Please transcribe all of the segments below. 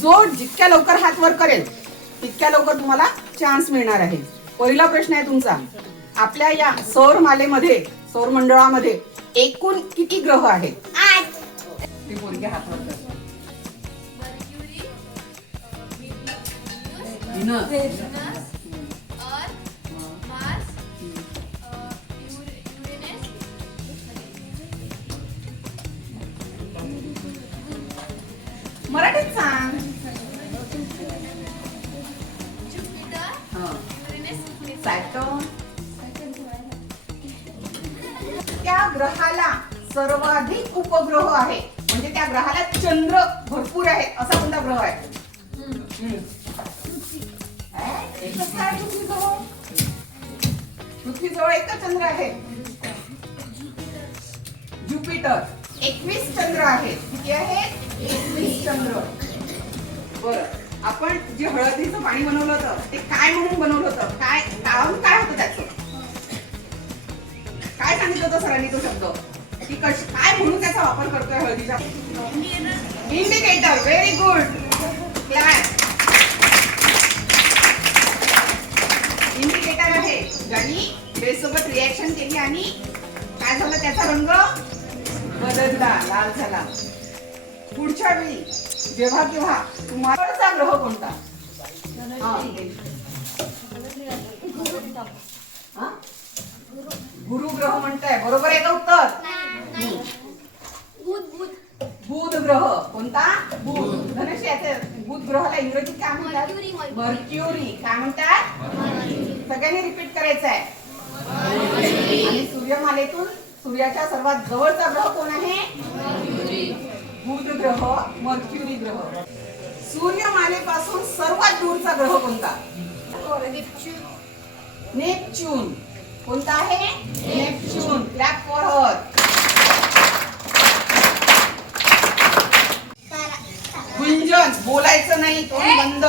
जो जितक्या लवकर हात वर करेल तितक्या लवकर तुम्हाला चान्स मिळणार आहे. पहिला प्रश्न आहे तुमचा, आपल्या या सौर मालेमध्ये, सौर मंडळामध्ये एकूण किती ग्रह आहेत? 8. ती पोरगी हात वर कर. व्हेनस, मराठीत सांग. सॅटर्न. त्या ग्रहाला सर्वाधिक उपग्रह आहे, म्हणजे त्या ग्रहाला चंद्र भरपूर आहे, असा कोणता ग्रह आहे? एकच आहे पृथ्वीजवळ. पृथ्वीजवळ एकच चंद्र आहे, ज्युपिटर. 21 चंद्र आहे. किती आहे? 21 चंद्र. बरं, आपण जे हळदीचं पाणी बनवलं होतं ते काय म्हणून बनवलं होतं? काय कारण काय होतं त्याचं? काय सांगितलं होतं सरांनी तो शब्द? की काय म्हणून त्याचा वापर करतोय हळदीचा? Indicator. Very good. Clap. Indicator आहे, ज्यांनी बेसोबत रिएक्शन केली आणि काय झालं, त्याचा रंग बदलला, लाल झाला. पुढच्या वेळी जेव्हा केव्हा तुम्हाला ग्रह कोणता? गुरु ग्रह म्हणताय, बरोबर आहे का उत्तर? बुध ग्रह. कोणता? बुध. धनुष्य. याचे बुध ग्रहाला इंग्रजीत काय म्हणतात? मर्क्युरी. काय म्हणतात? सगळ्यांनी रिपीट करायचं आहे. आणि सूर्यमालेतून सूर्याच्या सर्वात जवळचा ग्रह कोण आहे? बुध ग्रह, मर्क्युरी ग्रह. सूर्यमालेपासून सर्वात दूरचा ग्रह कोणता? नेपच्यून. कोणता आहे? Neptune. Clap for her. Gunjan. बोलायचं नाही, तोंड बंद.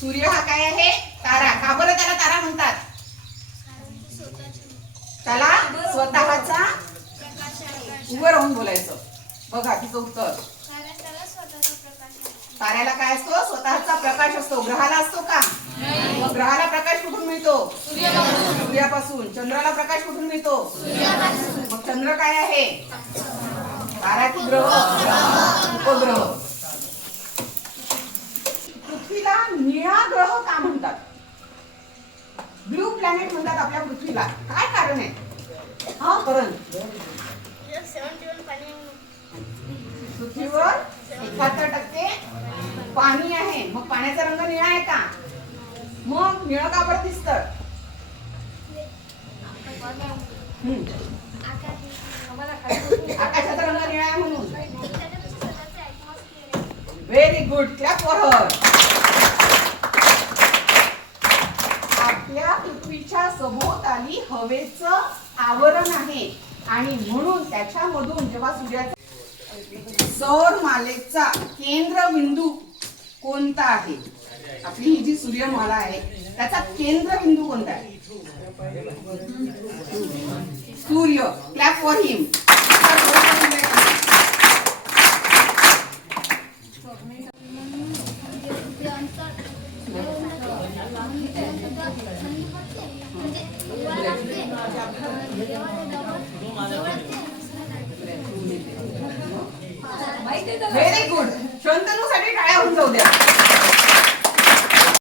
सूर्य हा काय आहे? तारा. का बरं त्याला तारा म्हणतात? त्याला स्वतःचा, उभं राहून बोलायचं. बघा तिचं उत्तर. ताऱ्याला काय असतो? स्वतःचा प्रकाश असतो. ग्रहाला असतो का? मग ग्रहाला प्रकाश कुठून मिळतो? सूर्यापासून. चंद्राला प्रकाश कुठून मिळतो? मग चंद्र काय आहे? तारा की ग्रह? उपग्रह. पृथ्वीला निळा ग्रह का म्हणतात? ब्लू प्लॅनेट म्हणतात आपल्या पृथ्वीला. काय कारण आहे? हा करण. पृथ्वीवर 71% पाणी आहे. मग पाण्याचा रंग निळा आहे का? मग निळं का बरं दिसतं? आकाशाचा रंग निळा आहे म्हणून. Very good. क्लॅप फॉर हर. आपल्या पृथ्वीच्या सभोवताली हवेचं आवरण आहे आणि म्हणून त्याच्यामधून जेव्हा सूर्याचा, सौर मालेचा केंद्रबिंदू कोणता आहे? आपली ही जी सूर्यमाला आहे त्याचा केंद्रबिंदू कोणता आहे? सूर्य. Clap for him. Very good. Shantanu